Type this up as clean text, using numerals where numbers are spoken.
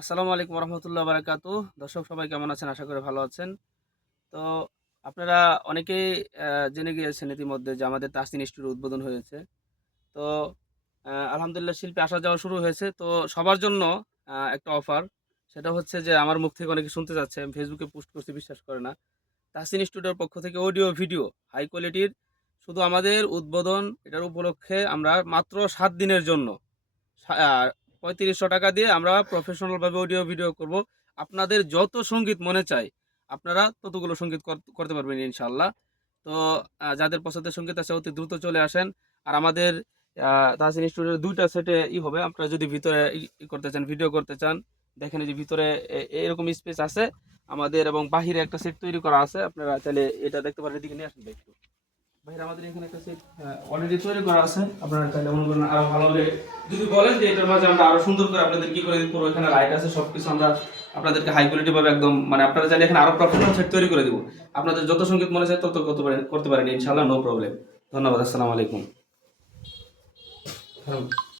আসসালামু আলাইকুম রহমতুল্লাহ বারাকাতু। দর্শক সবাই কেমন আছেন? আশা করি ভালো আছেন। তো আপনারা অনেকেই জেনে গিয়েছেন ইতিমধ্যে যে আমাদের তাহসিন স্টুডিও উদ্বোধন হয়েছে। তো আলহামদুলিল্লাহ শিল্পী আসা যাওয়া শুরু হয়েছে। তো সবার জন্য একটা অফার। সেটা হচ্ছে যে আমার মুখ থেকে অনেকে শুনতে চাচ্ছে। আমি ফেসবুকে পোস্ট করছি, বিশ্বাস করে না। তাহসিন স্টুডিওর পক্ষ থেকে অডিও, ভিডিও হাই কোয়ালিটির শুধু আমাদের উদ্বোধন এটার উপলক্ষে আমরা মাত্র ৭ দিনের জন্য সা আ ৳৩৫০০ দিয়ে আমরা প্রফেশনাল ভাবে অডিও ভিডিও করব। আপনাদের যত সংগীত মনে চায়, আপনারা ততগুলো সংগীত করতে পারবেন ইনশাআল্লাহ। তো যাদের পছন্দের সংগীত আছে অতি দ্রুত চলে আসেন। আর আমাদের আ তাহসিন স্টুডিওর ২ টা সেটে হবে। আপনারা যদি ভিতরে করতে চান, ভিডিও করতে চান, দেখেন এই যে ভিতরে এরকম স্পেস আছে আমাদের, এবং বাহিরে একটা সেট তৈরি করা আছে। আপনারা চাইলে এটা দেখতে পারেন। এদিকে নিয়ে আসুন ভাই একটু। ভাই আমাদের এখানে একটা সেট অলরেডি তৈরি করা আছে। আপনারা চাইলে মনে করেন আরো ভালো করে যদি বলেন যে এটার মাঝে আমরা আরো সুন্দর করে আপনাদের কি করে দিব, এখানে লাইট আছে, সবকিছু আমরা আপনাদেরকে হাই কোয়ালিটি ভাবে একদম, মানে আপনারা চাইলে এখানে আরো প্রফেশনাল সেট তৈরি করে দিব। আপনাদের যত সংগীত মনে চায় তত করতে পারেন ইনশাআল্লাহ, নো প্রবলেম। ধন্যবাদ। আসসালামু আলাইকুম।